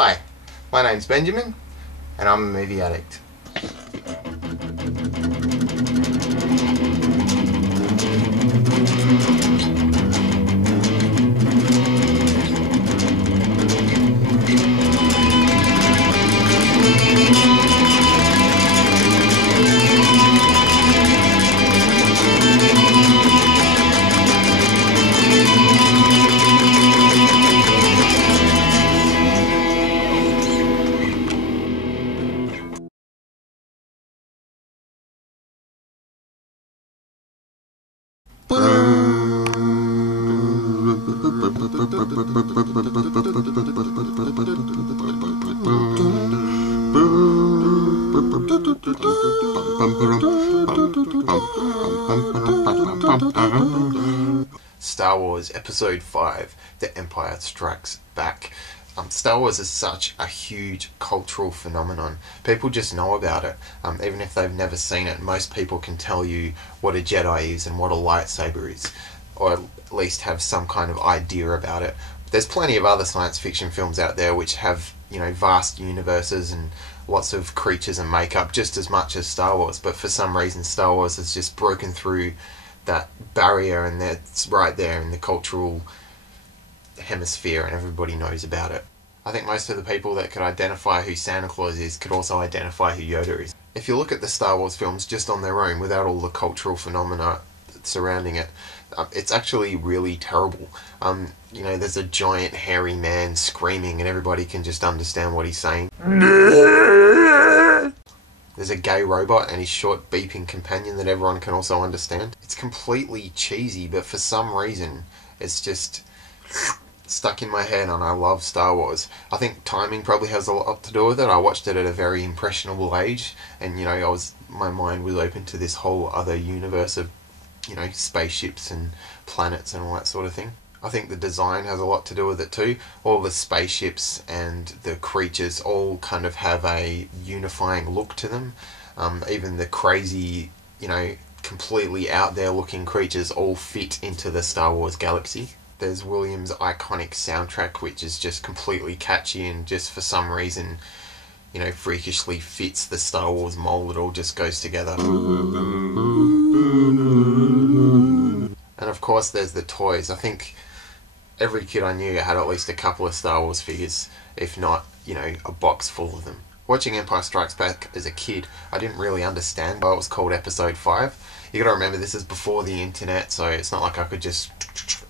Hi, my name's Benjamin, and I'm a movie addict. Star Wars Episode 5, The Empire Strikes Back. Star Wars is such a huge cultural phenomenon. People just know about it. Even if they've never seen it, most people can tell you what a Jedi is and what a lightsaber is, or at least have some kind of idea about it. There's plenty of other science fiction films out there which have, vast universes and lots of creatures and makeup just as much as Star Wars, but for some reason Star Wars has just broken through that barrier, and it's right there in the cultural hemisphere and everybody knows about it. I think most of the people that could identify who Santa Claus is could also identify who Yoda is. If you look at the Star Wars films just on their own without all the cultural phenomena surrounding it, it's actually really terrible. There's a giant hairy man screaming and everybody can just understand what he's saying. There's a gay robot and his short beeping companion that everyone can also understand. It's completely cheesy, but for some reason it's just stuck in my head, and I love Star Wars. I think timing probably has a lot to do with it. I watched it at a very impressionable age, and my mind was open to this whole other universe of spaceships and planets and all that sort of thing. I think the design has a lot to do with it too. All the spaceships and the creatures all kind of have a unifying look to them. Even the crazy, completely out there looking creatures all fit into the Star Wars galaxy. There's Williams' iconic soundtrack, which is just completely catchy and just for some reason, freakishly fits the Star Wars mold. It all just goes together. And of course there's the toys. I think every kid I knew had at least a couple of Star Wars figures, if not, a box full of them. Watching Empire Strikes Back as a kid, I didn't really understand why it was called Episode 5. You gotta remember, this is before the internet, so it's not like I could just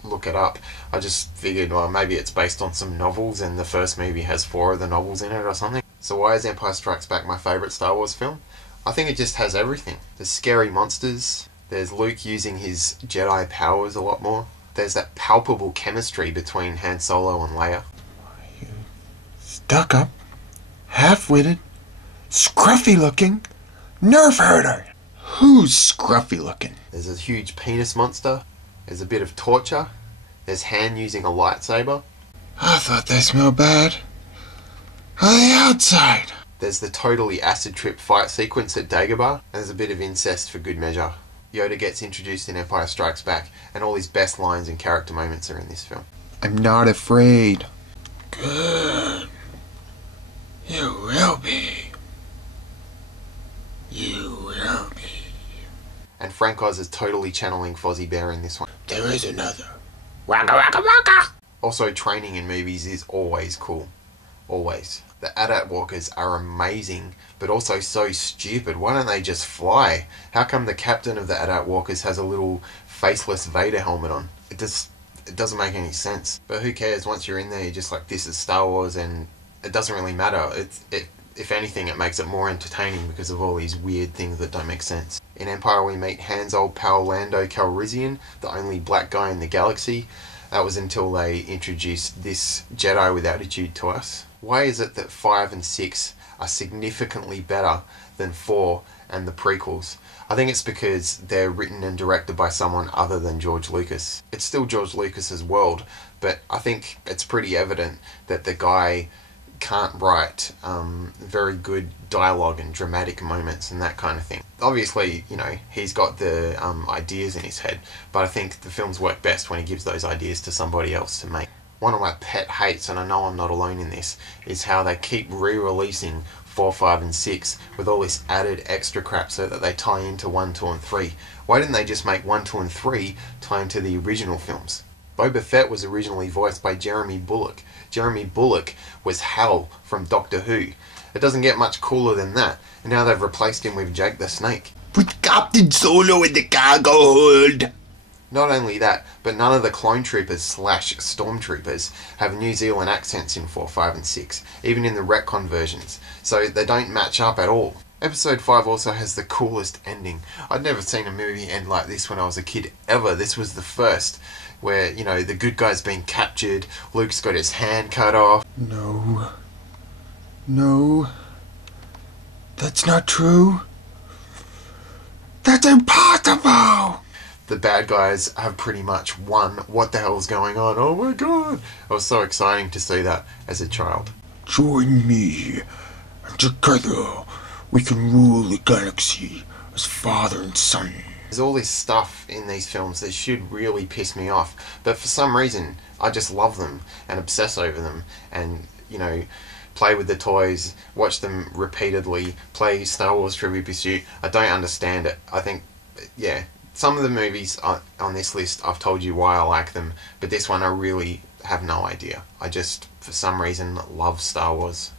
look it up. I just figured, well, maybe it's based on some novels and the first movie has 4 of the novels in it or something. So why is Empire Strikes Back my favourite Star Wars film? I think it just has everything. There's scary monsters, there's Luke using his Jedi powers a lot more, there's that palpable chemistry between Han Solo and Leia. You stuck up, half-witted, scruffy-looking nerf herder. Who's scruffy-looking? There's a huge penis monster, there's a bit of torture, there's Han using a lightsaber. I thought they smelled bad on the outside. There's the totally acid trip fight sequence at Dagobah, and there's a bit of incest for good measure. Yoda gets introduced in Empire Strikes Back, and all his best lines and character moments are in this film. I'm not afraid. Good. You will be. You will be. And Frank Oz is totally channeling Fozzie Bear in this one. There is another. Waka waka waka! Also, training in movies is always cool. Always. The AT-AT walkers are amazing, but also so stupid. Why don't they just fly? How come the captain of the AT-AT walkers has a little faceless Vader helmet on? It doesn't make any sense. But who cares? Once you're in there, you're just like, this is Star Wars, and it doesn't really matter. If anything, it makes it more entertaining because of all these weird things that don't make sense. In Empire, we meet Han's old pal Lando Calrissian, the only black guy in the galaxy. That was until they introduced this Jedi with attitude to us. Why is it that 5 and 6 are significantly better than 4 and the prequels? I think it's because they're written and directed by someone other than George Lucas. It's still George Lucas's world, but I think it's pretty evident that the guy can't write very good dialogue and dramatic moments and that kind of thing. Obviously, he's got the ideas in his head, but I think the films work best when he gives those ideas to somebody else to make. One of my pet hates, and I know I'm not alone in this, is how they keep re-releasing 4, 5 and 6 with all this added extra crap so that they tie into 1, 2 and 3. Why didn't they just make 1, 2 and 3 tie into the original films? Boba Fett was originally voiced by Jeremy Bulloch. Jeremy Bulloch was Hal from Doctor Who. It doesn't get much cooler than that, and now they've replaced him with Jake the Snake. Put Captain Solo in the cargo hold. Not only that, but none of the clone troopers / stormtroopers have New Zealand accents in 4, 5 and 6, even in the retcon versions, so they don't match up at all. Episode 5 also has the coolest ending. I'd never seen a movie end like this when I was a kid, ever. This was the first, where, you know, the good guy's been captured, Luke's got his hand cut off. No. No. That's not true. That's impossible! The bad guys have pretty much won. What the hell is going on? Oh my god! It was so exciting to see that as a child. Join me, and together we can rule the galaxy as father and son. There's all this stuff in these films that should really piss me off, but for some reason I just love them and obsess over them, and, you know, play with the toys, watch them repeatedly, play Star Wars Trivial Pursuit. I don't understand it. I think, yeah, some of the movies on this list, I've told you why I like them, but this one I really have no idea. I just, for some reason, love Star Wars.